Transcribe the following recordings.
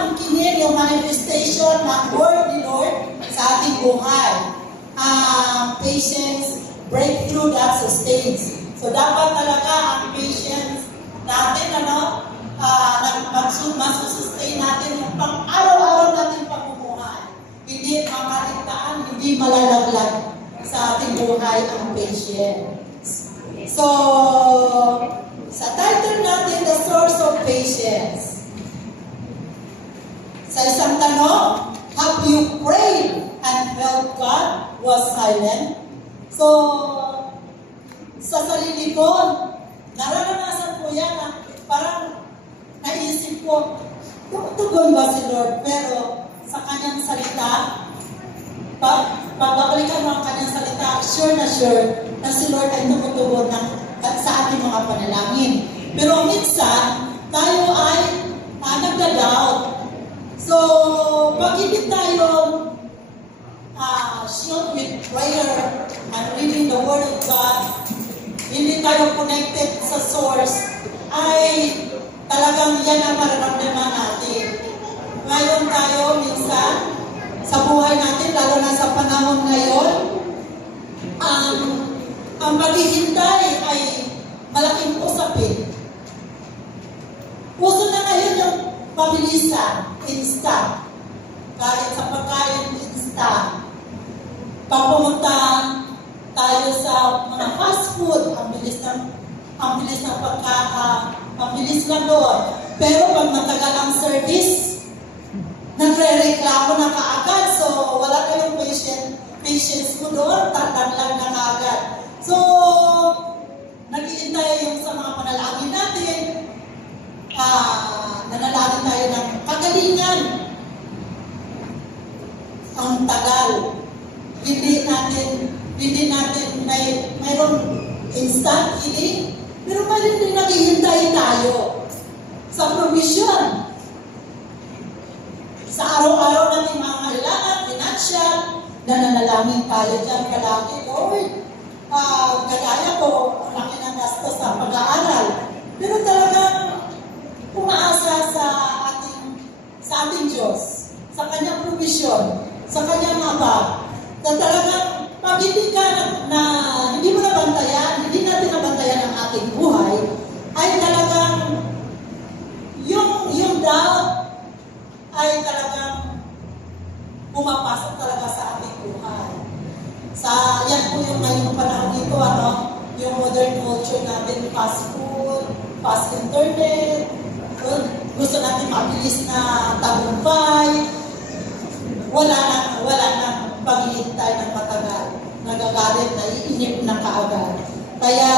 Kailangan kinin yung manifestation ng word ni Lord sa ating buhay. Patience, breakthrough that sustains. So dapat talaga ang patience natin, masusustain natin yung pang-araw-araw natin pamumuhay. Hindi makaligtaan, hindi malalaglag sa ating buhay ang patience. So, sa title natin, The Source of Patience. Sa isang tanong, have you prayed and felt God was silent? So, sa sarili ko, nararanasan ko yan na parang naisip ko, tumutugon ba si Lord? Pero sa kanyang salita, pagbabalikan mo ang kanyang salita, sure na si Lord ay tumutugon sa ating mga panalangin. Pero minsan, tayo ay nagda-doubt. So, pag hindi tayo shield with prayer and reading the Word of God, hindi tayo connected sa source, ay talagang yan ang mararamdaman natin. Ngayon tayo, minsan, sa buhay natin, lalo na sa panahon ngayon, ang paghihintay ay malaking usapin. Uso na ngayon yung pabilisan, instant. Kahit sa pagkain, instant. Pag pumunta tayo sa mga fast food, ang bilis ng pagbilis lang doon. Pero pag matagal ang service, nagre-reklamo na kaagad. So, wala kayong patience mo doon, tataglag na kaagad. So, nag-iintay yung sa mga panalangin natin, nanalangin tayo ng kagalingan. Ang tagal. Hindi natin mayroong instant healing, pero mayroon din naghihintay tayo sa provision. Sa araw-araw natin mga kailangan, financial, nananalangin tayo dyan kalaki, Lord, kagaya ko, ang laki ng gastos sa pag-aaral. Pero talagang umaasa sa ating Diyos, sa kanyang provision, sa kanyang abag, na talagang pag hindi mo nabantayan, hindi natin nabantayan ang ating buhay, ay talagang yung doubt ay talagang pumapasok talaga sa ating buhay. Yan po yung ngayong panahon dito, yung modern culture natin, fast food, fast internet, gusto natin mabilis na tagumpay, wala na paghihintay ng matagal, nagagalit, naiinip na kaagad. Kaya,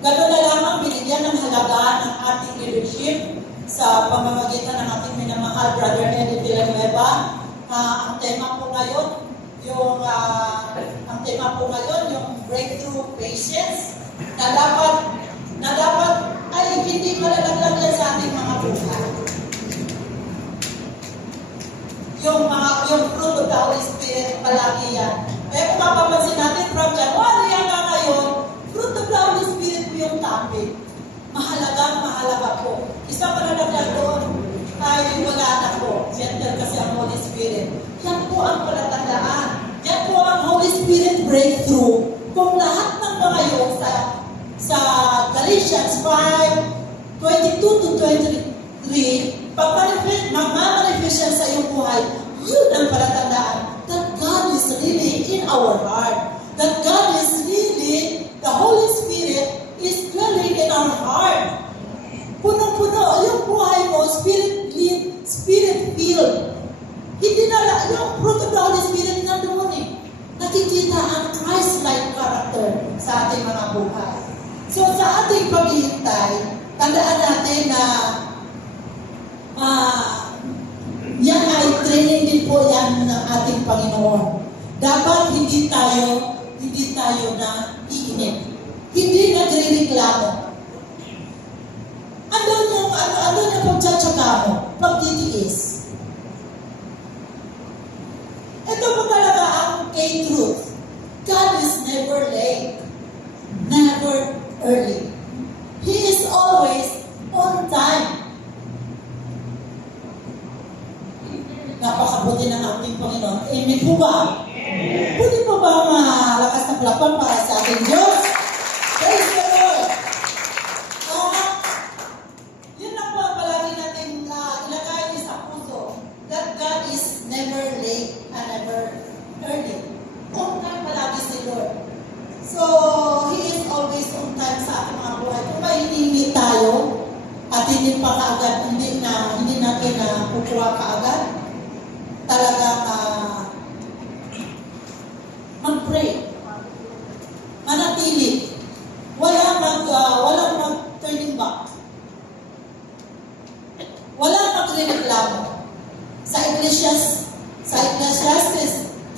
gano'n na lamang binigyan ng halaga ng ating leadership sa pamamagitan ng ating minamahal Brother Eddie Villanueva. Ang tema po ngayon, yung breakthrough patience na dapat ay hindi malalaglag yan sa ating mga buhay. Yung fruit of the Holy Spirit, palagi yan. Kaya kung mapapansin natin from January hanggang ngayon, fruit of the Holy Spirit po yung topic. Mahalaga po. Isa pa na doon ay wala na po. Gentle kasi ang Holy Spirit. Yan po ang palatandaan. Yan po ang Holy Spirit breakthrough. Kung lahat ng mga yun sa Galatians 5:22 to 23, mag-manifest yan sa iyong buhay, yun ang palatandaan that God is really in our heart. That God is really, the Holy Spirit is dwelling in our heart. Punong-puno yung buhay mo, spirit-filled. Hindi na yung fruit of the Holy Spirit na doon eh. Nakikita ang Christ-like character sa ating mga buhay. So sa ating paghihintay, tandaan natin na yan ay training din po yan ng ating Panginoon. Dapat hindi tayo na iinip. Hindi nagre-reklamo. Ano yung pagtsatsaga mo? Pagtitiis. Ito po talaga ang K-truth. God is never late. Never early. He is always on time. napakabuti ng ating Panginoon. Amen po ba? Pwede po ba malakas na palakpan para sa ating Diyos? Praise the Lord! Yun lang po ang palagi natin ilagay sa puso, that God is never late and never early. On time palagi si Lord. So, He is always on time sa ating mga buhay. Kung mahihingi tayo at hindi pa kaagad, hindi natin kukuha kaagad, talagang mag-pray. Manatili. Walang mag-turning back. Walang magreklamo. Sa Ecclesiastes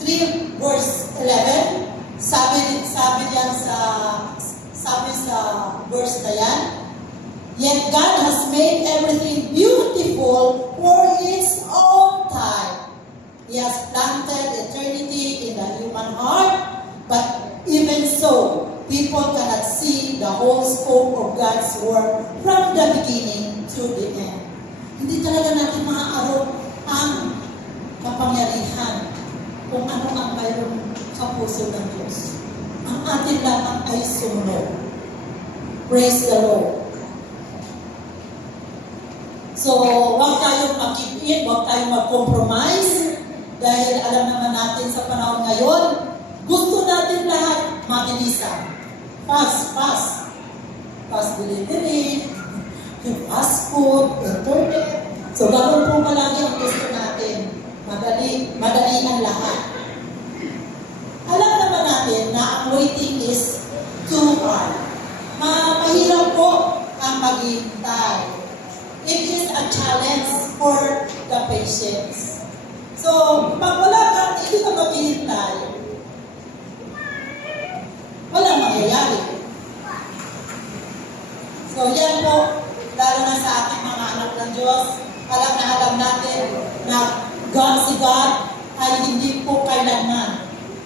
3 verse 11, sabi diyan sa verse na yan, yet God has made everything beautiful for its own time. He has planted eternity in the human heart, but even so, people cannot see the whole scope of God's work from the beginning to the end. Hindi talaga natin maaarok ang kapangyarihan kung ano ang mayroon sa puso ng Diyos. Ang atin lamang ay sumunod. Praise the Lord. So, huwag tayong mag-give in, huwag tayong mag-compromise, dahil alam naman natin sa panahon ngayon, gusto natin lahat mabilisan. Fast delivery, fast food, internet. So, ganoon po palagi ang gusto natin. Madali ang lahat. Alam naman natin na ang waiting is too hard. Mahirap po ang maghihintay. It is a challenge for the patience. So, pag hindi ka maghihintay, walang mangyayari. So, yan po, lalo na sa ating mga anak ng Diyos, alam natin na si God ay hindi po kailanman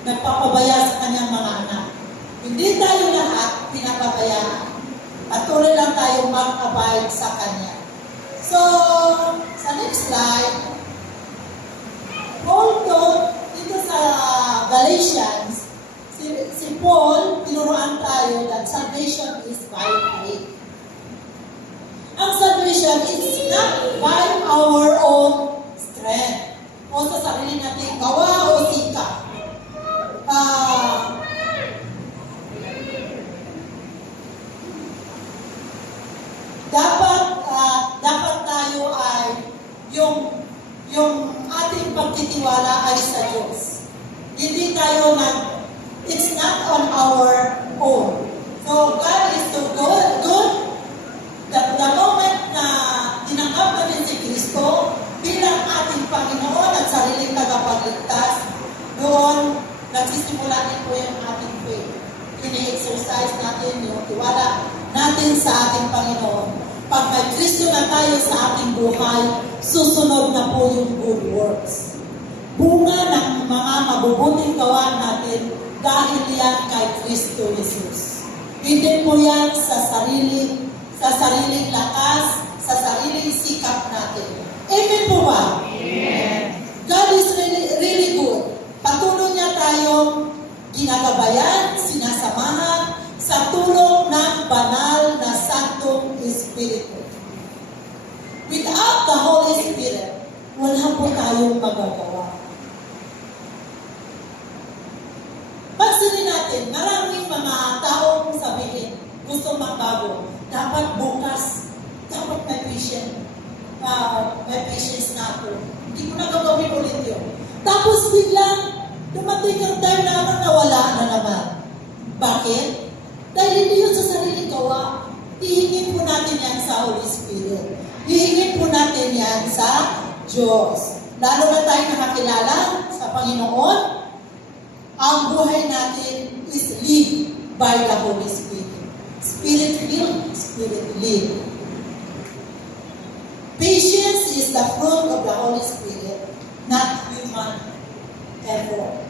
nagpapabaya sa kanyang mga anak. Hindi tayo lahat pinapabayaan. At tuloy lang tayo mag-abide sa Kanya. So, sa next slide, Paul told dito sa Galatians, si Paul, tinuruan tayo that salvation is by faith. Ang salvation is not by our own strength. O sa sarili natin gawa o sikap. Dapat tayo ay yung ating pagtitiwala ay sa Diyos. Hindi tayo it's not on our own. So God is so good that the moment na tinanggap natin si Kristo bilang ating Panginoon at sariling tagapagligtas, doon nagsisimula din po yung ating faith. Ini-exercise natin yung tiwala natin sa ating Panginoon. Pag may Kristo na tayo sa ating buhay, susunod na po yung good works. Bunga ng mga mabubuting gawa natin dahil yan kay Kristo Jesus. Hindi po yan sa sariling lakas, sa sariling sikap natin. Amen po ba? Amen. God is really good. Patuloy niya tayong ginagabayan, sinasamahan sa tulong ng banal na Santong Espiritu. Without the Holy Spirit, wala po tayong magagawa. Pansinin natin, maraming mga taong sabihin, gusto magbago. Dapat bukas, dapat may patience na ako. Hindi ko na gagawin ulit yun. Tapos biglang, dumating yung time na nawala na naman. Bakit? Dahil hindi yun sa sariling gawa. Hihingin po natin yan sa Holy Spirit. Hihingin po natin yan sa Diyos. Lalo na tayo nakakilala sa Panginoon, ang buhay natin is led by the Holy Spirit. Spirit-filled, Spirit-led. Patience is the fruit of the Holy Spirit, not human effort.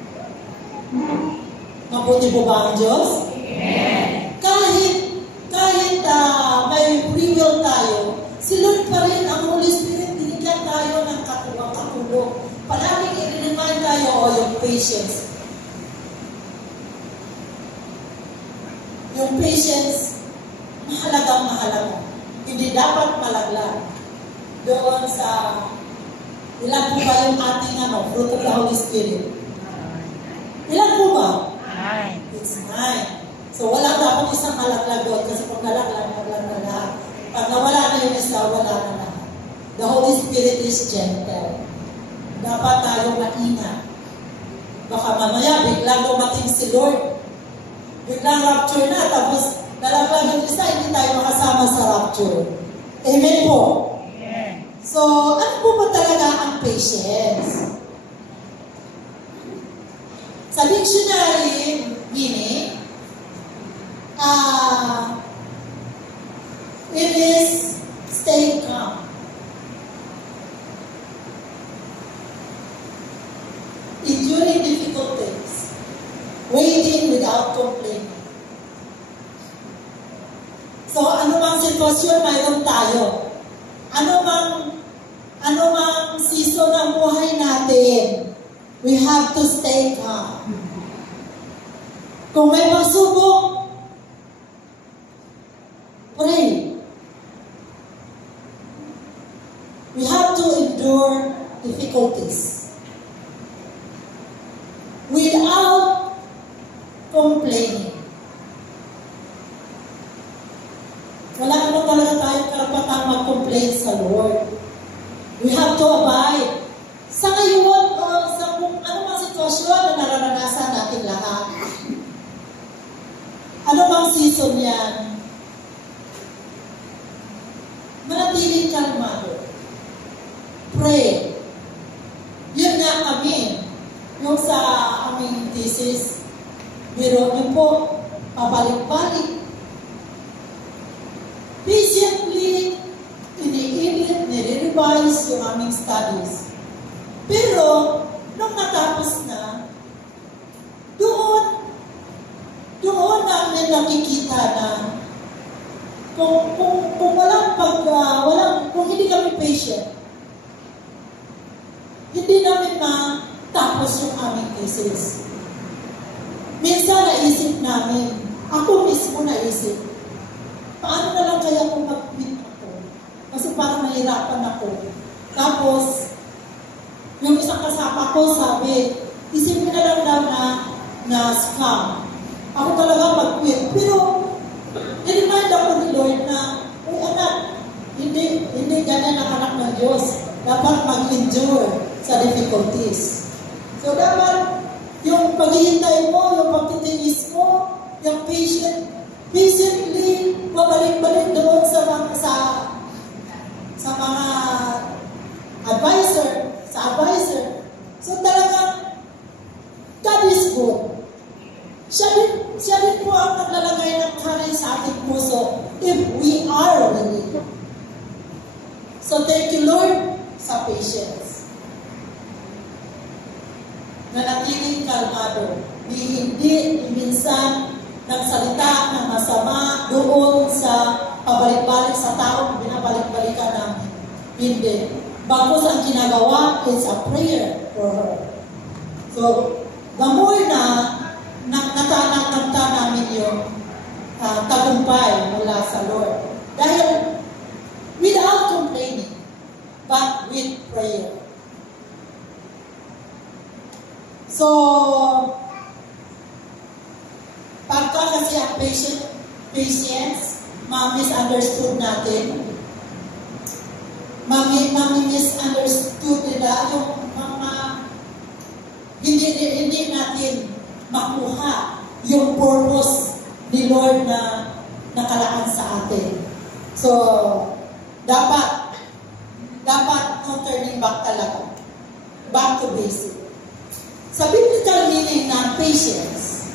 Mabuti po ba ang Diyos? Amen. Kahit may free will tayo, si Lord pa rin ang Holy Spirit, binigyan tayo ng katulong. Palagi patience. Yung patience, mahalaga. Hindi dapat malaglag. Doon sa, ilan po ba yung ating fruit of the Holy Spirit? Ilan po ba? 9. It's 9. So wala dapat isang malaglag doon kasi pag nalaglag na lahat. Pag nawala na yung isa, wala na lahat. The Holy Spirit is gentle. Dapat tayo maingat. Baka mamaya biglang dumating si Lord. Biglang rapture na, tapos nalaglag yung isa, hindi tayo makasama sa rapture. Amen po. Amen. So, ano po ba talaga ang patience? Sa dictionary meaning, it is stay calm. Enduring difficulties, waiting without complaining. So, ano mang sitwasyon mayroon tayo. Ano mang season ng buhay natin, we have to stay calm. Kung may pagsubok, pray. We have to endure difficulties without complaining. Wala naman talaga tayong karapatang mag-complain sa Lord. We have to abide. Sa ngayon, sa kung ano mang sitwasyon na nararanasan natin lahat, ano mang season yan, manatiling kalmado. Pray. Yun nga kami, yung sa aming thesis, biro niyo po, pabalik-balik. Patiently, ini-edit, nire-revise yung aming studies. Pero, nung natapos na, doon namin nakikita na kung kung hindi kami patient, hindi namin matapos yung aming thesis. Minsan naisip namin, ako mismo naisip, paano na lang kaya kung mag-quit ako? Kasi parang nahirapan ako. Tapos, yung isang kasama ko sabi, isipin na lang daw na scam. Ako talaga mag-quit. Pero, niremind ako ni Lord na, uy anak, hindi ganyan ang anak ng Diyos. Dapat mag-endure sa difficulties. So, dapat yung paghihintay mo, yung pagtitiis mo, yung patiently, babalik-balik doon sa mga advisor. So talagang, God is good. Siya din po ang naglalagay ng courage sa ating puso if we are willing. So thank you, Lord, sa patience. Nanatiling kalmado. Hindi minsan nagsalita ng masama doon sa pabalik-balik sa tao, binabalik-balikan namin. Hindi. Bagos ang ginagawa is a prayer for her. So, the more na natanang namin yung tagumpay mula sa Lord. Dahil without complaining, but with prayer. So, pagka kasi ang patience, ma-misunderstood natin. Ma-misunderstood nila yung mga hindi natin makuha yung purpose ni Lord na nakalaan sa atin. So, dapat no turning back talaga. Back to basic. Sa biblical meaning ng patience,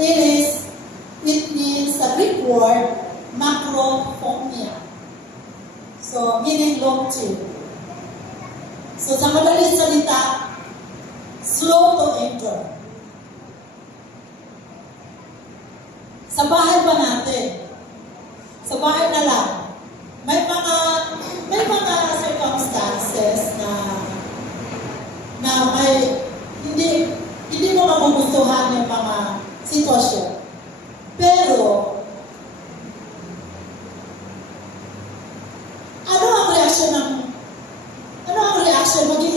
it means a Greek word, macrophomia. So, meaning long term. So, sa madaling salita, slow to anger. Sa bahay ba natin? Sa bahay na lang. May mga circumstances na may hindi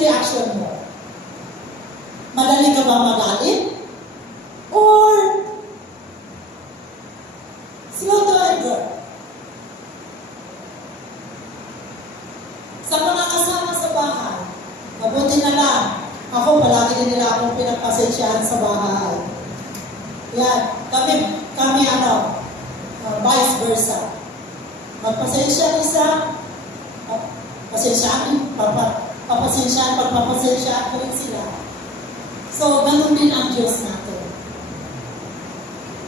reaction mo? Madali ka ba magalit? Or slow to anger? Sa mga kasama sa bahay, mabuti na lang. Ako, palagi din nila akong pinagpasensyahan sa bahay. Yan. Kami vice versa. Magpasensya isa, papasensyaan ko rin sila. So, ganun din ang Diyos natin.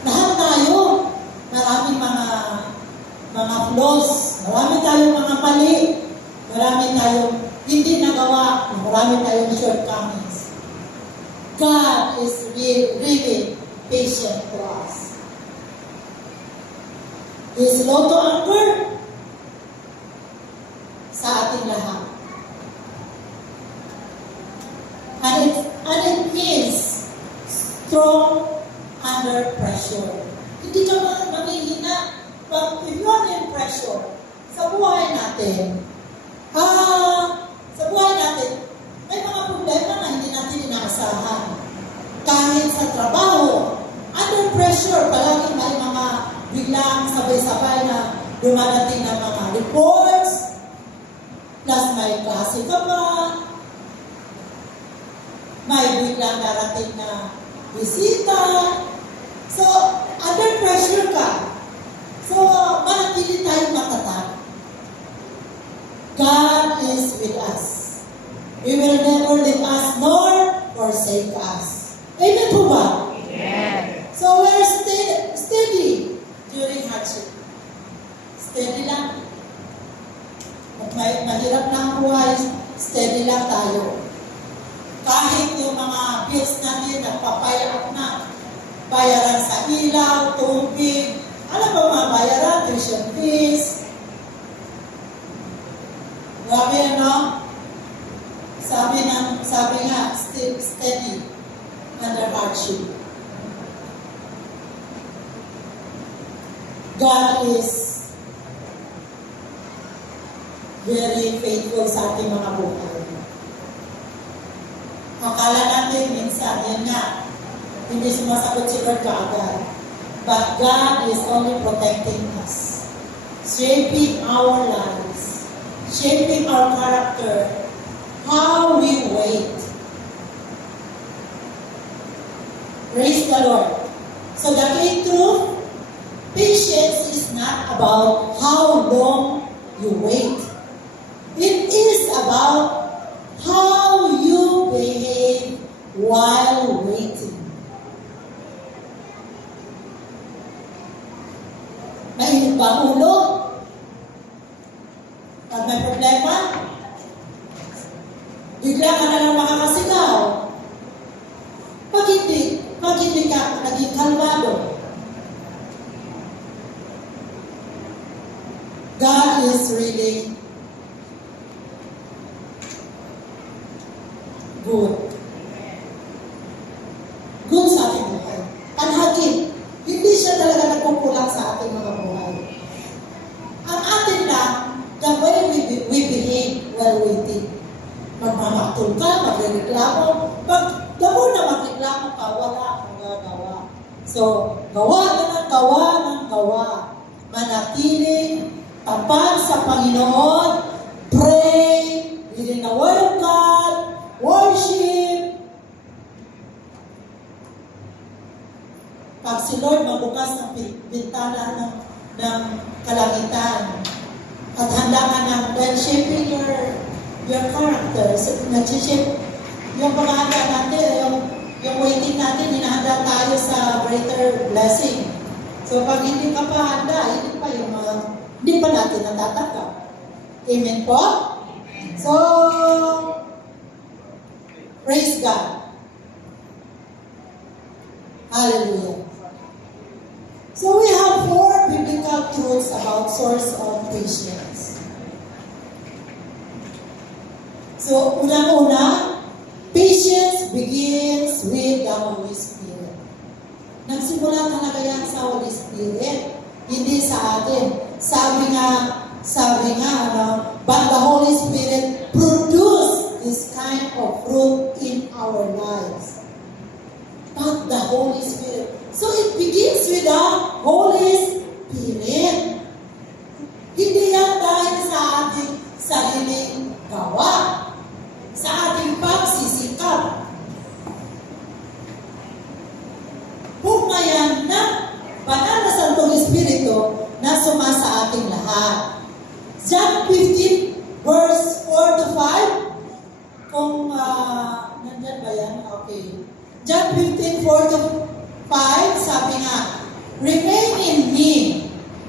Lahat tayo, maraming mga flaws, marami tayong mga mali, marami tayong hindi nagawa, marami tayong shortcomings. God is really patient to us. He is slow to anger sa ating lahat. And it means strong under pressure. Hindi ka mamihina pag if you are in pressure sa buhay natin. May mga problema na hindi natin inaasahan. Kahit sa trabaho, under pressure, palagi may mga biglang sabay-sabay na dumadating ng mga reports, plus may klase ka pa, may biglang darating na bisita. So, under pressure ka. So, manatili tayong matatag. God is with us. He will never leave us nor forsake us. Amen po ba? Amen. So, we're steady during hardship. Steady lang. At mahirap na ang buhay, steady lang tayo. Kahit yung mga bills natin nagpapile up na, bayaran sa ilaw, tubig, alam ba mga bayaran, tuition fees. Grabe ano? Sabi nga, steady under hardship. God is very faithful sa ating mga buhay. Akala natin minsan, yan nga, hindi sumasagot si Lord kaagad. But God is only protecting us, shaping our lives, shaping our character, how we wait. Praise the Lord. So the key truth, patience is not about how long you wait. It is about how you behave while waiting. Mainit ba ang ulo? Pag may problema, bigla ka na lang makakasigaw. Pag hindi ka naging kalmado, God is really good. Good sa ating buhay. Ang hakim, hindi siya talaga nagkukulang sa ating mga buhay. Ang atin lang, the way we behave while waiting. Magmamatol ka, magreklamo. Pag damo na magreklamo ka, wala kang gagawa. So, gawa ng gawa. Manatiling tapat sa Panginoon. Pray, reading the Word of God, worship. Pag si Lord mabukas ng bintana ng kalangitan at handa ka ng shaping your character, nag-shape yung pag-handa natin, yung waiting natin, hinahanda tayo sa greater blessing. So pag hindi ka pa handa, hindi pa natin natatanggap. Amen po? So, praise God. Hallelujah. So we have 4 biblical truths about source of patience. So, unang-una, patience begins with the Holy Spirit. Nagsimula talaga yan sa Holy Spirit, hindi sa atin. Sabi nga, but the Holy Spirit produced this kind gawa, sa ating pagsisikap. Pumayan ng banal na Santong Espiritu na sumasa ating lahat. John 15, verse 4 to 5. Kung, nandyan ba yan? Okay. John 15, 4 to 5, sabi nga, "Remain in me,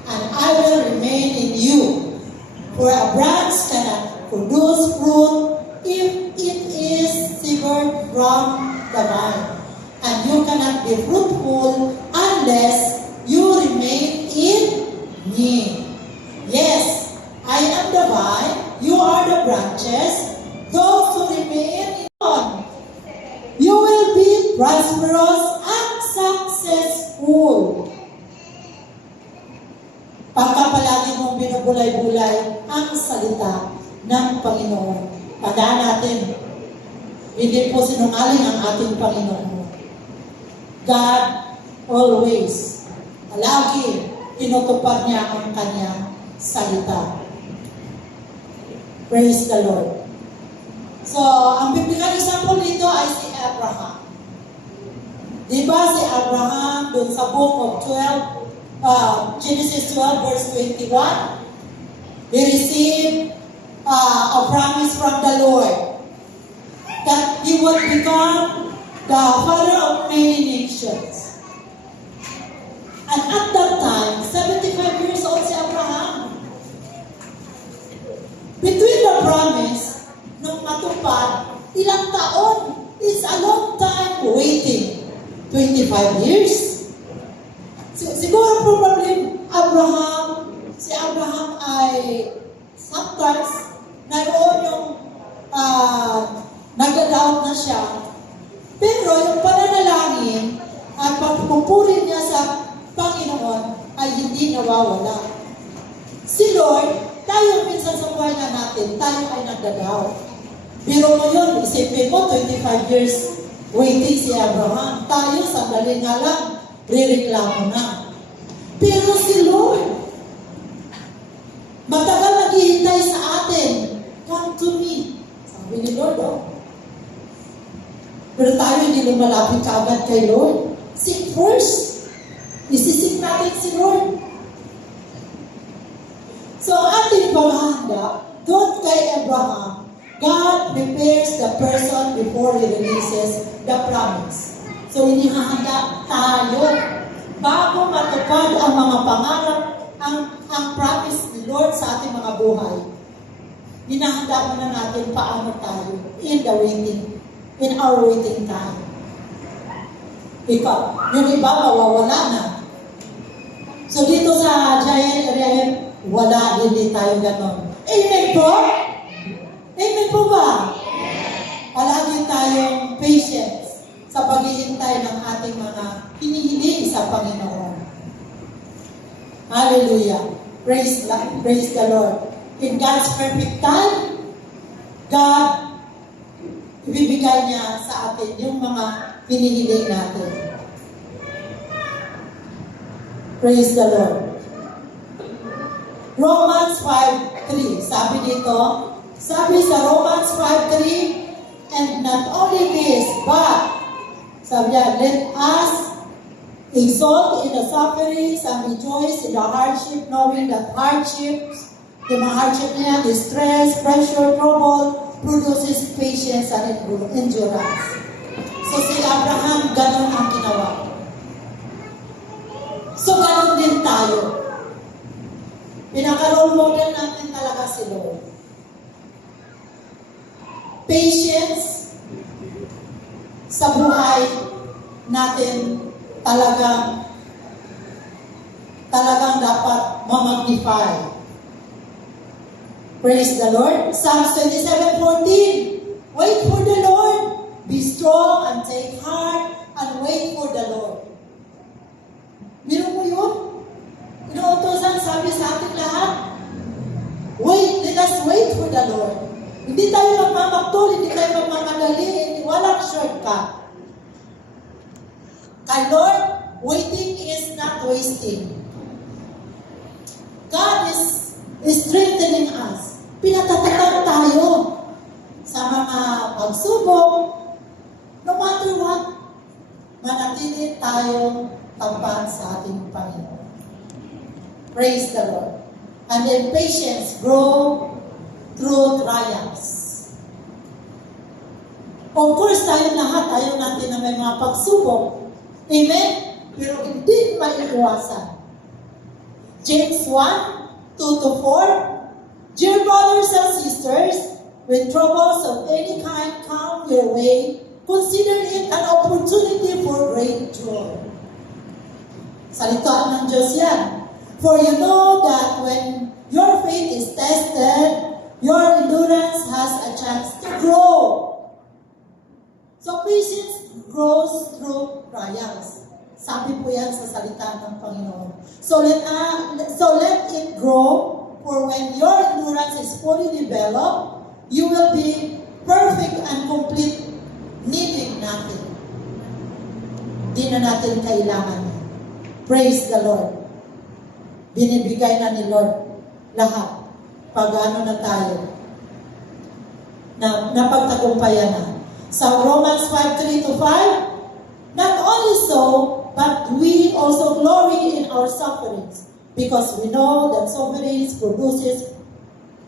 and I will remain in you. For a branch cannot produce fruit if it is severed from the vine. And you cannot be fruitful unless you remain in me. Yes, I am the vine, you are the branches. Those who remain in me, you will be prosperous and successful." Pagka palagi mong binubulay-bulay ang salita ng Panginoon. Tandaan natin, hindi po sinungaling ang ating Panginoon. God always, palagi, tinutupad niya ang kanyang salita. Praise the Lord. So, ang biblical example dito ay si Abraham. Diba si Abraham dun sa book of Genesis 12 verse 21, he received a promise from the Lord that he would become the father of many nations. And at that time, 75 years old si Abraham. Between the promise nung matupad, ilang taon, is a long time waiting. 25 years. Siguro probably si Abraham ay sometimes naroon yung nag-doubt na siya. Pero yung pananalangin at pagpupuri niya sa Panginoon ay hindi nawawala. Si Lord, tayo minsan sa buhay na natin, tayo ay nagda-doubt. Pero ngayon, isipin mo, 25 years waiting si Abraham. Tayo, sandali nga lang, rireklamo na. Pero si Lord, matagal naghihintay sa atin. Come to me. Sabi ni Lord, Pero tayo hindi lumalapit kaagad kay Lord. Seek first. Isisik natin si Lord. So, ating paghahanda, doon kay Abraham, God prepares the person before He releases the promise. So, inihahanda tayo bago matupad ang mga pangarap, ang promise ni Lord sa ating mga buhay. Hinahanda muna natin paano tayo in our waiting time. Ikaw, yung iba mawawala na. So, dito sa Giant area, wala, hindi tayo ganon. Amen po? Amen po ba? Palagi tayong patience sa paghihintay ng ating mga hinihiling sa Panginoon. Hallelujah. Praise the Lord. In God's perfect time, God, ibibigay niya sa atin yung mga hinihiling natin. Praise the Lord. Romans 5:3. Sabi sa Romans 5:3, and not only this, but, sabi niya, let us exult in the sufferings and rejoice in the hardship, knowing that yung mga hardship niya, distress, pressure, trouble, produces patience and endurance. So si Abraham, ganun ang ginawa. So ganun din tayo. Pinaka-role model natin talaga si Lord. Patience sa buhay natin talagang dapat ma-magnify. Praise the Lord. Psalms 27:14. Wait for the Lord. Be strong and take heart and wait for the Lord. Meron mo yun? Inuutosan sabi sa ating lahat. Let us wait for the Lord. Hindi tayo magmamaktol, hindi tayo magmamadali, walang shortcut. Kay Lord, waiting is not wasting. God is strengthening us. Pinatatatag tayo. pagsubok, no matter what, manatili tayong tapat sa ating Panginoon. Praise the Lord. And then patience grow through trials. Of course, tayo lahat, ayaw natin na may mga pagsubok. Amen? Pero hindi maiiwasan. James 1:2-4. Dear brothers and sisters, when troubles of any kind come your way, consider it an opportunity for great joy. Salita ng Diyos yan. For you know that when your faith is tested, your endurance has a chance to grow. So patience grows through trials. Sabi po yan sa salita ng Panginoon. So let it grow, for when your endurance is fully developed, you will be perfect and complete, needing nothing. Di na natin kailangan. Praise the Lord. Binibigay na ni Lord lahat. Pag-ano na tayo, na napagtagumpayan na. Sa Romans 5:3-5, not only so, but we also glory in our sufferings, because we know that sufferings produces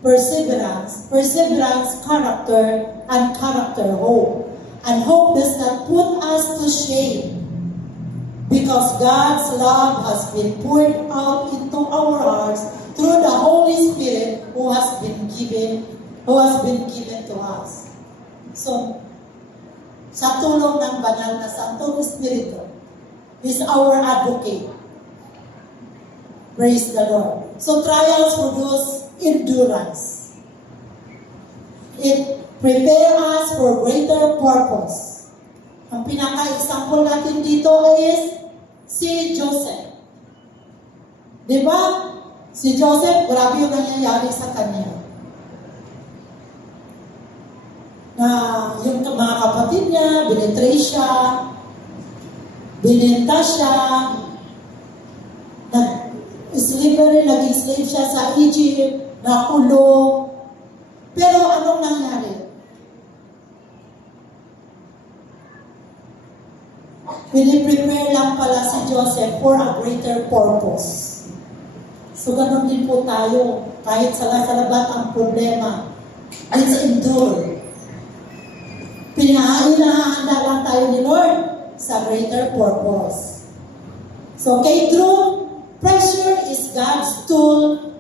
perseverance, character, and character, hope. And hope does not put us to shame, because God's love has been poured out into our hearts through the Holy Spirit who has been given to us. So, sa tulong ng banal na Santong Espiritu, is our advocate. Praise the Lord. So trials produce endurance. It prepare us for greater purpose. Ang pinaka-example natin dito is si Joseph. Di ba? Si Joseph, grabe yung nangyayari sa kanya. Na yung mga kapatid niya, binitray siya, bininta siya, naging slave siya sa Egypt, nakulong. Pero anong nangyari? Piniprepare lang pala si Joseph for a greater purpose. So ganun din po tayo, kahit salabat ang problema, let's endure. Pinahahanda lang tayo ni Lord sa greater purpose. So, kay Drew, pressure is God's tool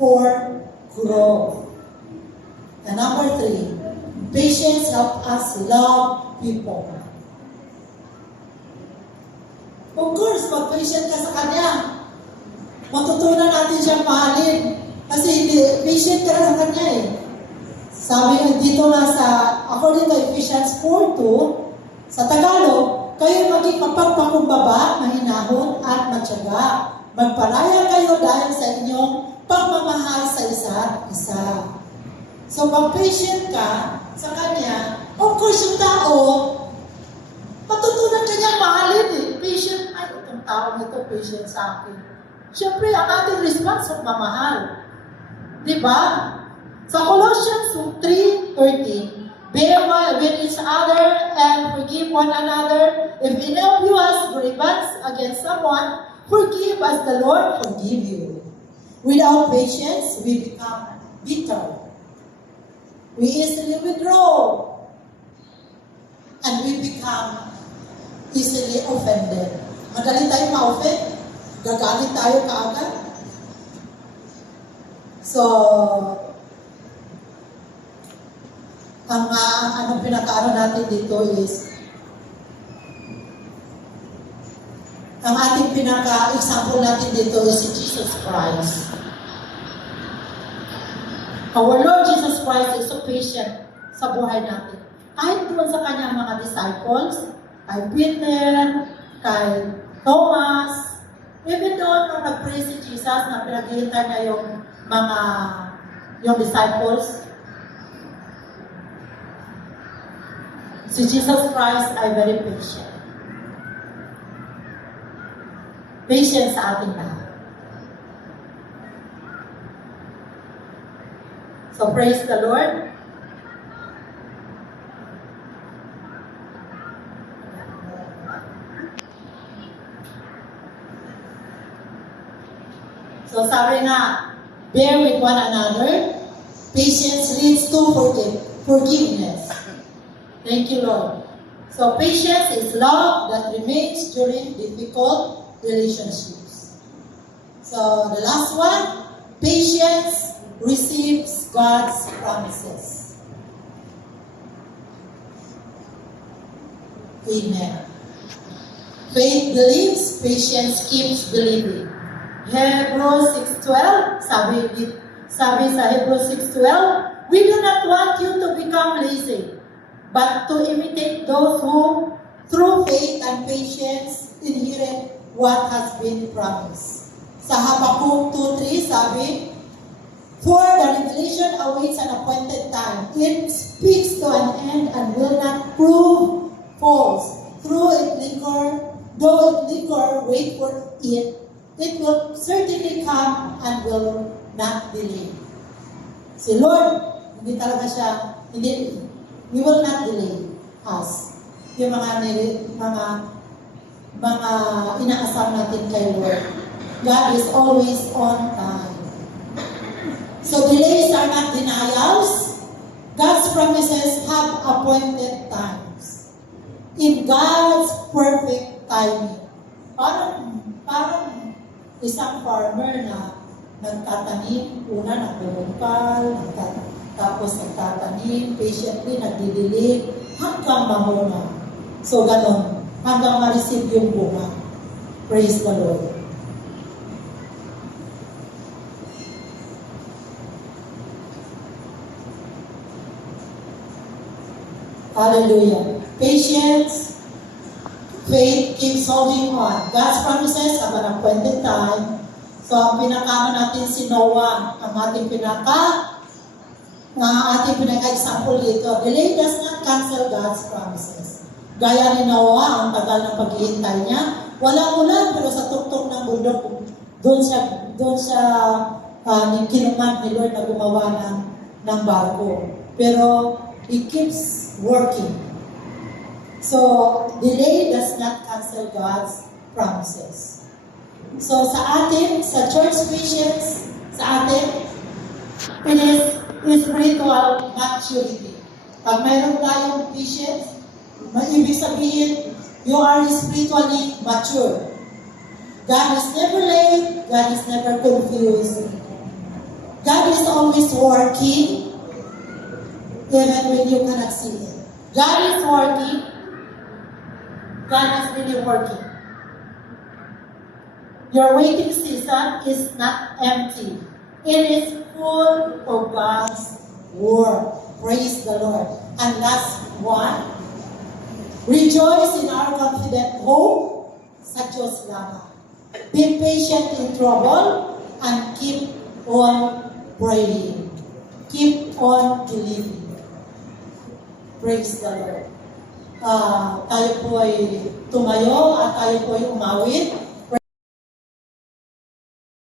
for growth. And number 3, patience help us love people. Of course, pag patient ka sa Kanya, matutunan natin siyang mahalin. Kasi patient ka sa Kanya eh. Sabi dito nga according to Ephesians 4:2, sa Tagalog, kayo maging mapagpakumbaba, mahinahon at matyaga. Magpalaya kayo dahil sa inyong pagmamahal sa isa't isa. So, pag patient ka sa Kanya, of course, yung tao, matutunan ka niyang mahalin eh. Patient, ay, itong tao nito, patient sa akin. Siyempre, ang ating response ay mamahal. Diba? Sa Colossians 3:13, bear with each other and forgive one another. If any of you has grievance against someone, forgive as the Lord forgive you. Without patience, we become bitter. We easily withdraw. And we become easily offended. Madali tayo ma-offend. Gagalit tayo kaagad. So, ang pinakaano natin dito is ang ating pinaka-example natin dito is si Jesus Christ. Our Lord Jesus Christ is so patient sa buhay natin. Kahit doon sa kanyang mga disciples, kay Peter, kay Thomas, even doon nung nag-pray si Jesus na pinaghihintay niya yung disciples, si Jesus Christ ay very patient. Patient sa ating lahat. So praise the Lord. So sabi nga, bear with one another. Patience leads to forgiveness. Thank you, Lord. So patience is love that remains during difficult relationships. So the last one, patience receives God's promises. Amen. Faith believes, patience keeps believing. Hebrews 6:12, sabi sa Hebrews 6:12, we do not want you to become lazy, but to imitate those who, through faith and patience, inherit what has been promised. Sa Habakkuk 2:3, sabi, for the revelation awaits an appointed time. It speaks to an end and will not prove false. Though it linger, wait for it. It will certainly come and will not delay. Si Lord, hindi talaga siya, He will not delay us. Yung mga inaasam natin kay Lord. God is always on time. So delays are not denials. God's promises have appointed times. In God's perfect timing. Parang isang farmer na nagtatanim, una nagbubungkal, tapos nagtatanim, patiently, nagdidilig, hanggang mamuna. So, ganon, hanggang ma-receive yung bunga. Praise the Lord. Hallelujah. Patience, faith keeps holding on. God's promises have an appointed time. So, ang pinakama natin si Noah, ang ating pinaka-example dito. Delay does not cancel God's promises. Gaya ni Noah, ang tagal ng paghihintay niya. Walang ulan, pero sa tuktok ng bundok, doon siya kinuman ni Lord na gumawa ng barko. Pero, He keeps working. So, delay does not cancel God's promises. So, sa atin, sa church patience, sa atin, it is spiritual maturity. Pag mayroon tayong patience, ibig sabihin, you are spiritually mature. God is never late, God is never confused. God is always working, even when you cannot see it. God is working. God is really working. Your waiting season is not empty. It is full of God's word. Praise the Lord. And last one, rejoice in our confident hope sa Diyos lamang. Be patient in trouble and keep on praying. Keep on believing. Praise the Lord. Tayo po ay tumayo at tayo po ay umawit.